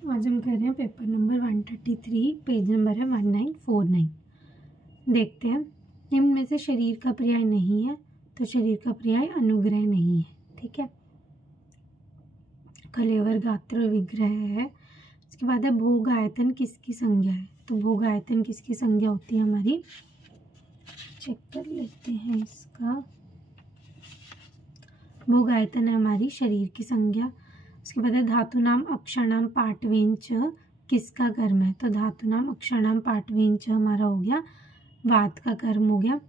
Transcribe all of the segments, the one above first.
आज हम कर रहे हैं पेपर नंबर 133, पेज नंबर है 1949। देखते हैं, निम्न में से शरीर का पर्याय नहीं है, तो शरीर का पर्याय अनुग्रह नहीं है। ठीक है, कलेवर, गात्र और विग्रह है। उसके बाद है भोग आयतन किसकी संज्ञा है, तो भोग आयतन किसकी संज्ञा होती है हमारी, चेक कर लेते हैं इसका। भोग आयतन है हमारी शरीर की संज्ञा। उसके बाद है धातु नाम अक्षर नाम पाठवेंच किसका कर्म है, तो धातु नाम अक्षर नाम पाठवेंच हमारा हो गया वात का कर्म हो गया।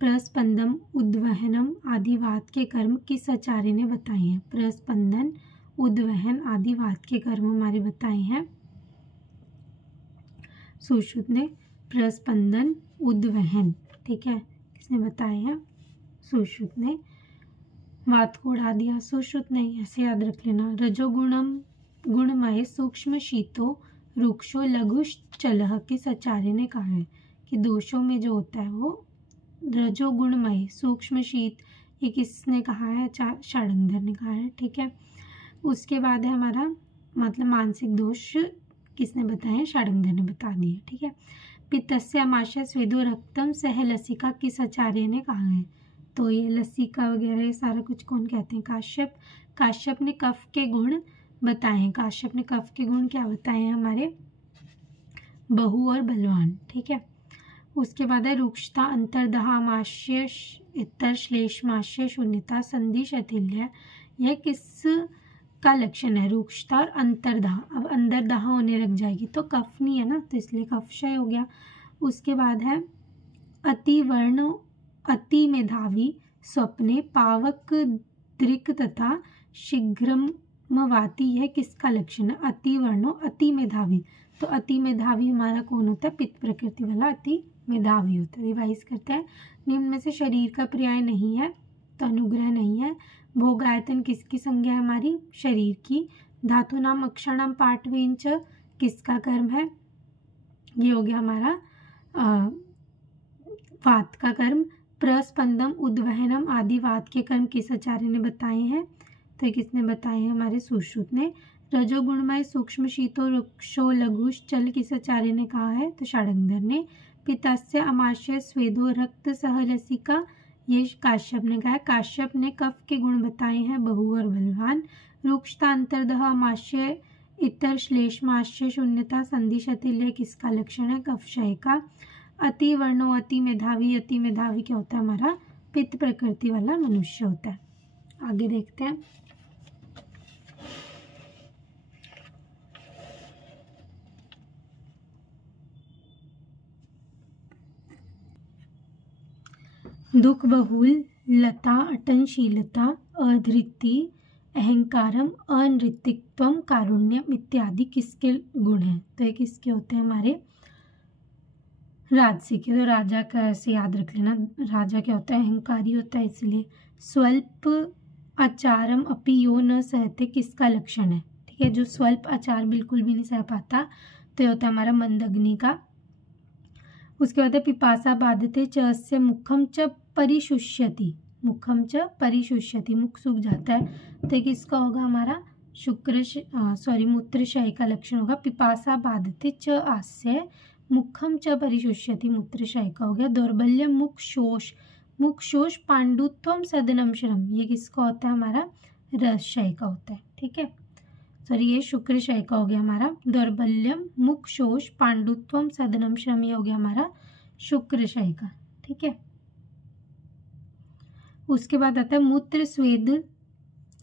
प्रस्पंदम उद्वहनम आदि वात के कर्म किस आचार्य ने बताए हैं, प्रस्पंदन उद्वहन आदि वात के कर्म हमारे बताए हैं सुश्रुत ने। प्रस्पंदन उद्वहन, ठीक है, किसने बताए हैं, सुश्रुत ने। वात को उड़ा दिया सुश्रुत ने, ऐसे याद रख लेना। रजोगुणम गुणमय सूक्ष्म शीतो रुक्षो लघुश्चलः किस आचार्य ने कहा है कि दोषों में जो होता है वो रजोगुणमय सूक्ष्म शीत, ये किसने कहा है, षडंगर ने कहा है। ठीक है, उसके बाद है हमारा मतलब मानसिक दोष किसने बताए, षडंगर ने बता दिए। ठीक है, पित्तस्य अमाशय स्वेदो रक्तम सह लसिका किस आचार्य ने कहा है, तो ये लसिका वगैरह ये सारा कुछ कौन कहते हैं, काश्यप। काश्यप ने कफ के गुण बताए हैं, काश्यप ने कफ के गुण क्या बताए हैं हमारे, बहु और बलवान। ठीक है, उसके बाद है रुक्षता अंतर्दहा अमाशय इतर श्लेष्माशय शून्यता संधि शैथिल्य, यह किस का लक्षण है, रुक्षता और अंतर्दहा। अब अंदर दहा होने लग जाएगी तो कफ नहीं है ना, तो इसलिए कफशय हो गया। उसके बाद है अतिवर्ण अति मेधावी स्वप्ने पावक दृक तथा शीघ्रमवाती, यह किसका लक्षण है, अतिवर्णो अति मेधावी। तो अति मेधावी हमारा कौन होता है, पित्त प्रकृति वाला अति मेधावी होता है। रिवाइज करते हैं, निम्न में से शरीर का पर्याय नहीं है, तो अनुग्रह नहीं है। भोग आयतन किसकी संज्ञा है हमारी, शरीर की। धातु नाम अक्षर नाम पाठवेंच किसका कर्म है, ये हो गया हमारा वात का कर्म। प्रस्पंदम उद्वहनम आदि वात के कर्म किस आचार्य ने बताए हैं, तो किसने बताए हैं, हमारे सुश्रुत ने। रजोगुणमय सूक्ष्म शीतो रुक्षो लघुश्चल किस आचार्य ने कहा है, तो षडंगर ने। पित्तस्य अमाशय स्वेदो रक्त सहलसिका, ये काश्यप ने कहा है। काश्यप ने कफ के गुण बताए हैं बहु और बलवान। रुक्षता अंतर्दह अमाशय इतर श्लेष्माशय शून्यता संधि शैथिल्य किसका लक्षण है, कफशय का। अति वर्णो अति मेधावी, अति मेधावी क्या होता है हमारा, पित्त प्रकृति वाला मनुष्य होता है। आगे देखते हैं, दुख बहुल लता अटनशीलता अधृति अहंकारम अनृतिकत्वम कारुण्यम इत्यादि किसके गुण हैं, तो ये किसके होते हैं हमारे राजसी के। तो राजा का ऐसे याद रख लेना, राजा क्या होता है, अहंकारी होता है। इसलिए स्वल्प आचारम अपि यो न सहते किसका लक्षण है, ठीक है, जो स्वल्प आचार बिल्कुल भी नहीं सह पाता, तो ये होता है हमारा मंदग्नि का। उसके बाद है पिपासा बाधते च से मुखम च परिशुष्यति, मुखम च परिशुष्यति, मुख सूख जाता है, तो किसका होगा हमारा मूत्रशय का लक्षण होगा। पिपासा बाधते च आस्य मुखम च परिशुष्यति, मूत्रशय का हो गया। दौर्बल्य मुख शोष पांडुत्वम सदनम श्रम, ये किसका होता है हमारा रसशय का होता है। ठीक है, सॉरी ये शुक्रशय का हो गया हमारा। दौर्बल्यम मुख शोष पांडुत्वम सदनम श्रम, ये हो गया हमारा शुक्रशय का। ठीक है, उसके बाद आता है मूत्र स्वेद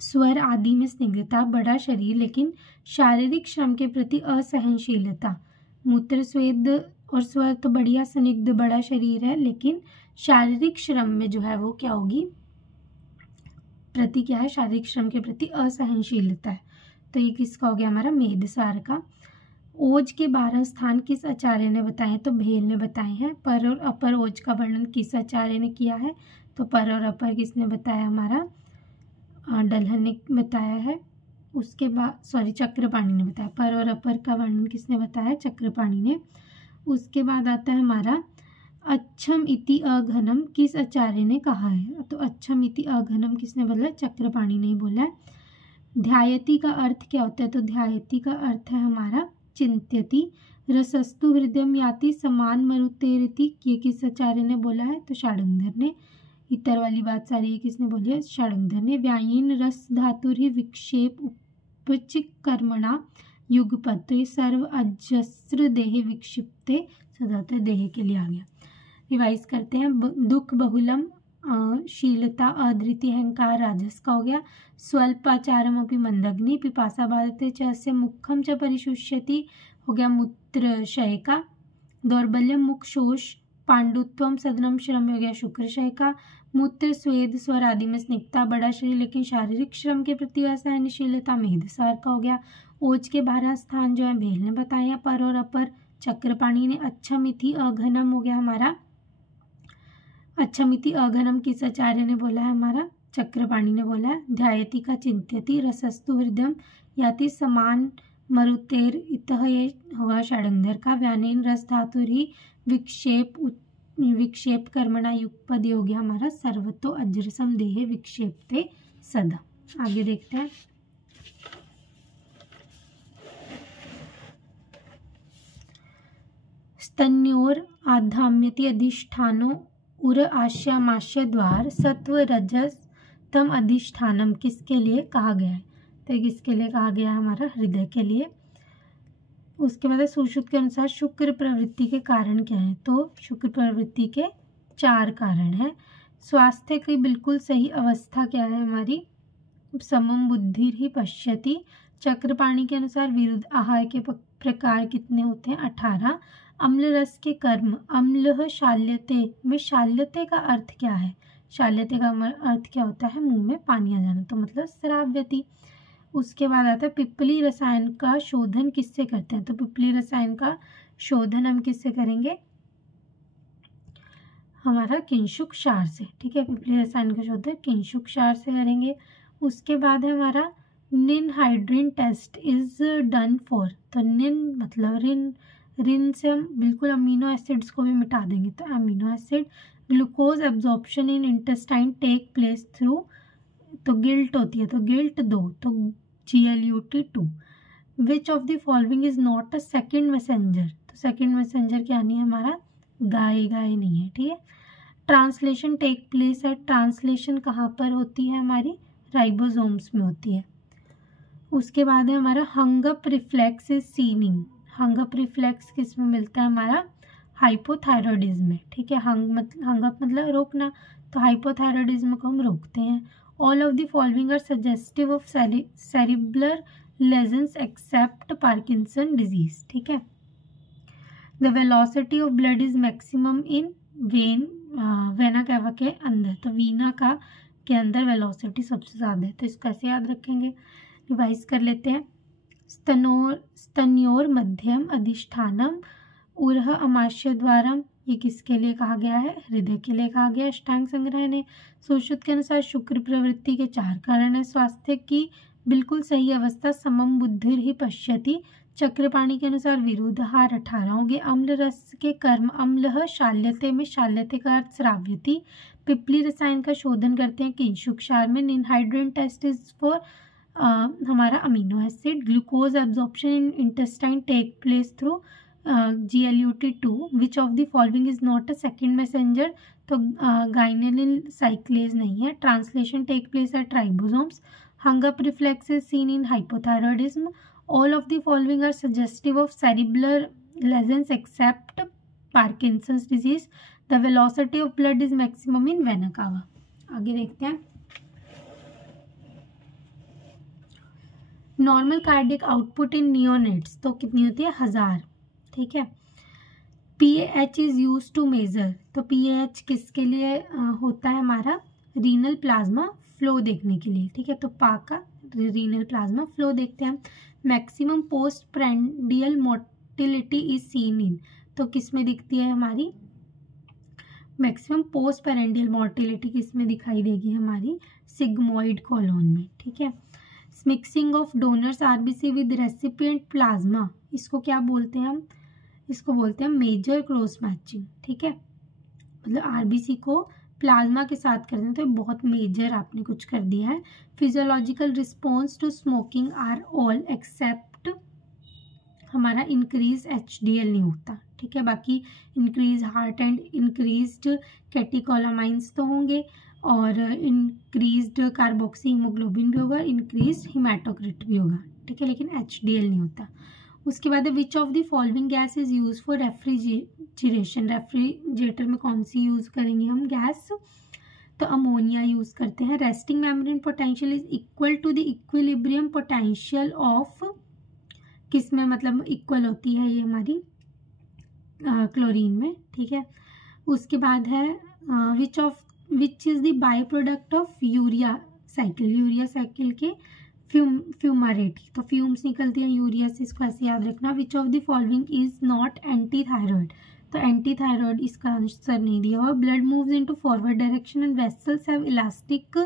स्वर आदि में स्निग्धता, बड़ा शरीर लेकिन शारीरिक श्रम के प्रति असहनशीलता। मूत्र स्वेद और स्वर तो बढ़िया स्निग्ध बड़ा शरीर है, लेकिन शारीरिक श्रम में जो है वो क्या होगी, प्रति क्या है, शारीरिक श्रम के प्रति असहनशीलता है, तो ये किसका हो गया हमारा मेदसार का। ओज के 12 स्थान किस आचार्य ने बताए, तो भेल ने बताए हैं। पर और अपर ओज का वर्णन किस आचार्य ने किया है, तो पर और अपर किसने बताया हमारा डलहन ने बताया है। उसके बाद चक्रपाणी ने बताया, पर और अपर का वर्णन किसने बताया, चक्रपाणी ने। उसके बाद आता है हमारा अच्छम इति अघनम किस आचार्य ने कहा है, तो अच्छम इति अघनम किसने बोला, चक्रपाणी ने बोला है। ध्यायति का अर्थ क्या होता है? तो ध्यायति का अर्थ है हमारा चिंत्यति। रसस्तु हृदयम याति समान मरुतेरिति, ये किस आचार्य ने बोला है? तो षाडंगर ने। इतर वाली बात सारी ये किसने बोली है? षाडंगर ने। व्यायीन रस धातुरि विक्षेप उपचिक कर्मणा युगपद, तो ये सर्व अजस्र देहे विक्षिप्ते सदाते देह के लिए आ गया। रिवाइज करते हैं। दुख बहुलम शीलता अधृति अहंकार राजस का हो गया। स्वल्पाचारम अपि मंदग्नि पिपासा बाधते च अस्य मुखम च परिशुष्यति हो गया मूत्रशय का। दौर्बल्यम मुख शोष पांडुत्वम सदनम श्रम हो गया शुक्रशय का। मूत्र स्वेद स्वर आदि में स्निग्धता, बड़ा शरीर लेकिन शारीरिक श्रम के प्रति असहनशीलता मेघसार का हो गया। ओज के 12 स्थान जो है भेल ने बताए हैं। पर और अपर चक्रपाणी ने। अच्छमिति अघनम हो गया हमारा। अच्छमिति अघनम किस आचार्य ने बोला है? हमारा चक्रपाणी ने बोला है। ध्यायति का चिंत्यति। रसस्तु हृदयम याति समान मरुतेर इतः, ये हुआ षडंगर का। व्यानेन रस धातुरी विक्षेप कर्मणा युगपद हो गया हमारा। सर्वतो अज्रसम देहे विक्षेपते सदा। आगे देखते हैं। स्तन्योर आधाम्यति अधिष्ठानो उर आश्यामाश्य द्वार सत्व रजस तम अधिष्ठानम किसके लिए कहा गया है? तो किसके लिए कहा गया है? हमारा हृदय के लिए। उसके बाद सुश्रुत के अनुसार शुक्र प्रवृत्ति के कारण क्या है? तो शुक्र प्रवृत्ति के 4 कारण हैं। स्वास्थ्य की बिल्कुल सही अवस्था क्या है हमारी? समम बुद्धि ही पश्यति। चक्रपाणी के अनुसार विरुद्ध आहार के प्रकार कितने होते हैं? 18। अम्ल रस के कर्म। अम्ल शाल्यते में शाल्यते का अर्थ क्या है? शाल्यते का अर्थ क्या होता है? मुंह में पानी आ जाना, तो मतलब श्राव्यति। उसके बाद आता है पिप्पली रसायन का शोधन किससे करते हैं? तो पिप्पली रसायन का शोधन हम किससे करेंगे? हमारा किंशुक क्षार से। ठीक है, पिप्पली रसायन का शोधन किंशुक क्षार से करेंगे। उसके बाद है हमारा ninhydrin test is done for. तो निन मतलब रिन से हम बिल्कुल अमीनो एसिड्स को भी मिटा देंगे, तो amino acid. Glucose absorption in intestine take place through, तो गिल्ट होती है, तो गिल्ट 2, तो GLUT2। Which of the following is not a second messenger? तो सेकेंड मैसेंजर क्या नहीं है हमारा? गाय नहीं है। ठीक है। ट्रांसलेशन टेक प्लेस है। ट्रांसलेशन कहाँ पर होती है हमारी? राइबोसोम्स में होती है। उसके बाद है हमारा हंगअप रिफ्लेक्स इज सीनिंग। हंगअप रिफ्लेक्स किस में मिलता है हमारा? हाइपोथायरॉयडिज्म में। ठीक है, हंगअप मतलब रोकना, तो हाइपोथायरॉयडिज्म को हम रोकते हैं। All of the following are suggestive of cerebral lesions except Parkinson disease. ठीक है। The velocity of blood is maximum in vena cava के अंदर, तो वीना का के अंदर वेलोसिटी सबसे ज़्यादा है, तो इसको कैसे याद रखेंगे? रिवाइज कर लेते हैं। स्तन्योर मध्यम अधिष्ठानम उरह अमाश्य द्वारम, ये किसके लिए कहा गया है? हृदय के लिए कहा गया। अष्टांग संग्रह ने। सुश्रुत के अनुसार शुक्र प्रवृत्ति के 4 कारण है। स्वास्थ्य की बिल्कुल सही अवस्था समम बुद्धि ही पश्यति। चक्रपाणी के अनुसार विरुद्धाहार 18 होंगे। अम्ल रस के कर्म। अम्ल शाल्यते में शाल्यते का अर्थ श्राव्यति। पिप्पली रसायन का शोधन करते हैं किंशुक क्षार में। निनहाइड्रिन टेस्ट इज फॉर हमारा amino acid. Glucose absorption in intestine take place through GLUT2। Which of the following is not a second messenger? तो गाइनेलिन साइक्लेज नहीं है। Translation take place at ribosomes. Hung up reflex is seen in hypothyroidism. All of the following are suggestive of cerebral lesions except Parkinson's disease. The velocity of blood is maximum in vena cava. आगे देखते हैं। Normal cardiac output in neonates तो कितनी होती है? 1000। ठीक है। PAH is use to measure, तो PAH किसके लिए होता है हमारा? रीनल प्लाज्मा फ्लो देखने के लिए। ठीक है, तो पा का रीनल प्लाज्मा फ्लो देखते हैं। Maximum post prandial motility is seen इन, तो किस में दिखती है हमारी? मैक्सिमम पोस्ट पेरेंडियल मोटिलिटी किस में दिखाई देगी हमारी? सिग्मोइड कॉलोन में। ठीक है। Mixing of donors RBC with recipient plasma, इसको क्या बोलते हैं हम? इसको बोलते हैं मेजर क्रॉस मैचिंग। ठीक है, मतलब RBC को प्लाज्मा के साथ करते हैं तो बहुत मेजर आपने कुछ कर दिया है। Physiological response to smoking are all except हमारा इंक्रीज HDL नहीं होता, ठीक है। बाकी increase heart and increased catecholamines तो होंगे, और इंक्रीज्ड कार्बोक्सी हीमोग्लोबिन भी होगा, इंक्रीज्ड हिमेटोक्रिट भी होगा, ठीक है, लेकिन HDL नहीं होता। उसके बाद विच of the following gas is use for refrigeration, refrigerator में कौन सी यूज करेंगे हम गैस, तो अमोनिया यूज करते हैं। Resting membrane potential is equal to the equilibrium potential of, किस में मतलब इक्वल होती है ये हमारी क्लोरीन में, ठीक है। उसके बाद है which is the by product of urea cycle के फ्यूमारेट, तो फ्यूम्स निकलती हैं यूरिया से, इसको ऐसे याद रखना। Which of the following is not anti thyroid, तो एंटी थायरॉयड इसका आंसर नहीं दिया हुआ। Blood moves into forward direction and vessels have elastic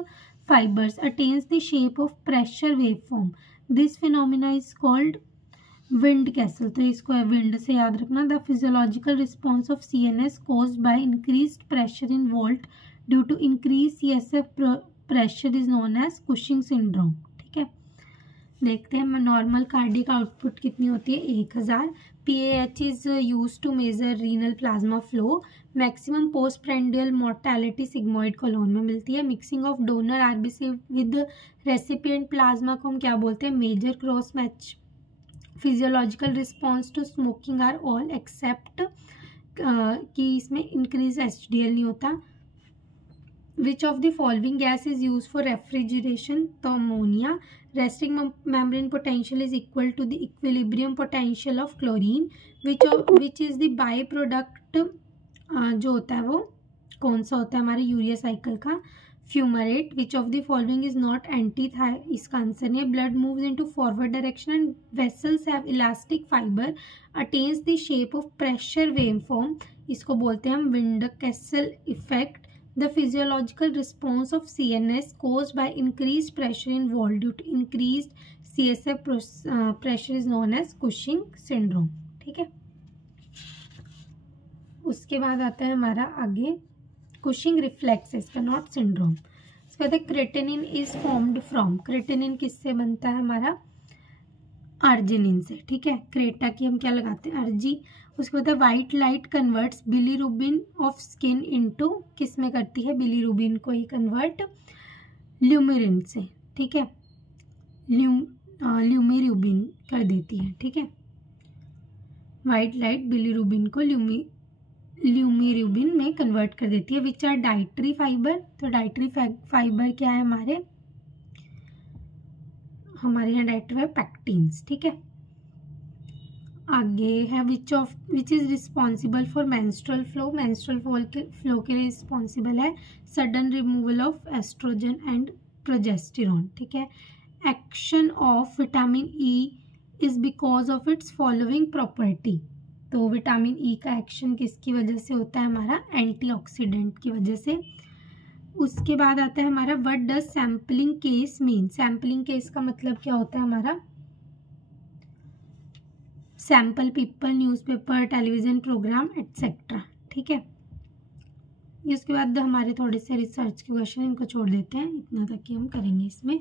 fibres attenuates the shape of pressure wave form, this phenomena is called windkessel, तो इसको wind से याद रखना। The physiological response of CNS caused by increased pressure in vault due to increase CSF pressure is known as Cushing syndrome, ठीक है। देखते हैं normal cardiac output कितनी होती है, 1000। PAH is use to measure renal plasma flow. Maximum post prandial mortality sigmoid colon में मिलती है। Mixing of donor RBC with recipient plasma को हम क्या बोलते हैं, major cross match. Physiological response to smoking are all except कि इसमें इंक्रीज HDL नहीं होता। Which of the following gas is use for refrigeration, तो ammonia. Resting membrane potential is equal to the equilibrium potential of chlorine. Which is the by product जो होता है वो कौन सा होता है हमारे यूरिया साइकिल का, fumarate. Which of the following is not anti थाय, इसका आंसर नहीं है। Blood moves into forward direction and vessels have elastic fibre attains the shape of pressure wave form, इसको बोलते हैं हम wind castle effect. The physiological response of CNS caused by increased pressure in wall due to increased CSF pressure is known as Cushing syndrome, ठीक है। उसके बाद आता है हमारा आगे Cushing reflex इसका, नॉट सिंड्रोम। उसके बाद creatinine is formed from, creatinine किससे बनता है हमारा, अर्जिनिन से, ठीक है। क्रेटा की हम क्या लगाते हैं, अर्जी। उसके बाद white light converts bilirubin of skin into, किस में करती है, बिलीरुबिन को ही कन्वर्ट ल्यूमिरिन से, ठीक है, ल्यूमिरुबिन कर देती है, ठीक है। वाइट लाइट बिलीरुबिन को ल्यूमिरुबिन में कन्वर्ट कर देती है। विच आर डाइटरी फाइबर, तो डाइटरी फाइबर क्या है हमारे यहाँ डाइटरी पैक्टिन्स, ठीक है। आगे है which is responsible for menstrual flow, menstrual flow के लिए रिस्पॉन्सिबल है sudden removal of oestrogen and progesterone, ठीक है। Action of vitamin E is because of its following property, तो विटामिन ई का एक्शन किसकी वजह से होता है हमारा, एंटीऑक्सीडेंट की वजह से। उसके बाद आता है हमारा what does sampling case mean, sampling case का मतलब क्या होता है हमारा, sample people, newspaper, television programme etcetera, ठीक है। उसके बाद हमारे थोड़े से रिसर्च के क्वेश्चन, इनको छोड़ देते हैं, इतना तक कि हम करेंगे इसमें।